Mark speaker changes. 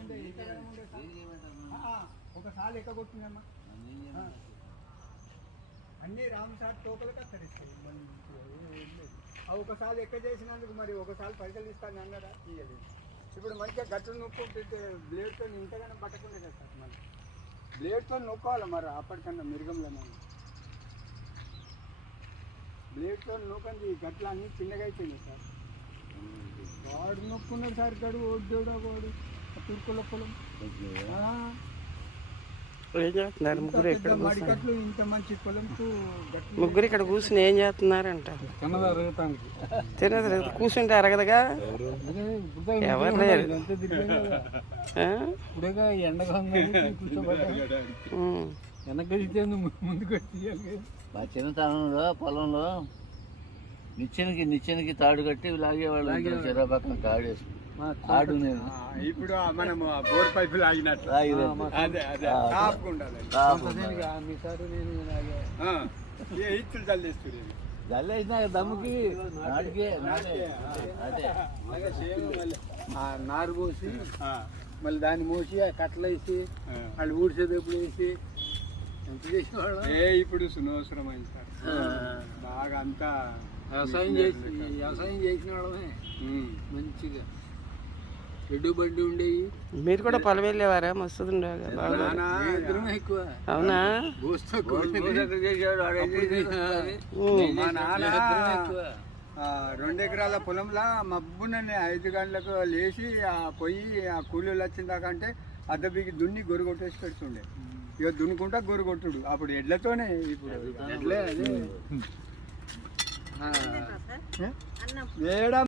Speaker 1: ఉండే ఉండే ఒకసారి ఎక్కగొట్టినమ్మా అన్ని రామ్ సార్ తోకలకు లేదు. ఆ ఒకసారి ఎక్క చేసినందుకు మరి ఒకసారి పైసలు ఇస్తాను అన్నారా? ఇయ్యలేదు. ఇప్పుడు మంచిగా గట్టు నొక్కుంటే బ్లేడ్తో ఇంతగానో పట్టకుండా కదా సార్ మళ్ళీ. బ్లేడ్తో నొక్కాలి మరి అప్పటికన్నా మిరుగంలో బ్లేడ్తో నొక్కంది గట్ల అన్ని చిన్నగా అయిపోయింది సార్. వాడు నొక్కున్నాడు సార్ గడు ఒడ్డోడా వాడు ఆ తుర్కుల పొలం.
Speaker 2: ఏం చేస్తున్నారు? ముగ్గురు ఇక్కడ కూర్చొని
Speaker 1: మడికట్లు ఇంత మంచి పొలంకు
Speaker 2: ముగ్గురు ఇక్కడ కూర్చుని ఏం చేస్తున్నారంట? తినదు. కూర్చుంటే అరగదుగా? ఎవరు? లేరు?
Speaker 3: ఇప్పుడేగా ఎండగా. వెనకడితే ముందుకు
Speaker 4: మా చిన్నతనంలో పొలంలో నిచ్చెనకి నిచ్చెనకి తాడు కట్టి లాగేవాళ్ళు చెరా పక్కన తాడేసి ఆడు నేను.
Speaker 1: ఆ, ఇప్పుడు ఆ మనం ఆ బోర్ పైపులు ఆగినట్లు
Speaker 4: లాగేది.
Speaker 1: అదే అదే.
Speaker 4: ఆ.
Speaker 1: టాప్గా ఉండాలి అది.
Speaker 4: తాపు.
Speaker 3: మీ సారు నేను ఇలాగే.
Speaker 1: ఆ, ఏ ఇత్తులు చల్లేస్తుంది
Speaker 4: జల్లి అయినా దమ్ముకి నాటికే
Speaker 1: నారు పోసి మళ్ళీ దాన్ని మోసి ఆ కట్టలు వేసి వాళ్ళు ఊడ్చేటప్పుడు వేసి ఎంత చేసేవాళ్ళు? ఏ ఇప్పుడు సునవసరం అయింది సార్ బాగా అంతా
Speaker 3: వ్యవసాయం చేసి వ్యవసాయం చేసిన వాళ్ళమే. మంచిగా. ఎడ్డు బండి ఉండేవి.
Speaker 2: మీరు కూడా పొలం వెళ్ళేవారా మస్తు బాగా.
Speaker 3: ఎక్కువ.
Speaker 2: అవునా?
Speaker 1: రెండు ఎకరాల పొలంలో మబ్బునని ఐదు గంటలకు లేచి ఆ పొయ్యి ఆ కూలీలు వచ్చిన దాకా అంటే అద్దబికి దున్ని గొర్రె కొట్టేసి పెడుతుండే ఇక దున్నుకుంటా గొర్రె కొట్టుడు అప్పుడు ఎడ్లతోనే ఇప్పుడు. ఎడ్లే అదే? ఏడా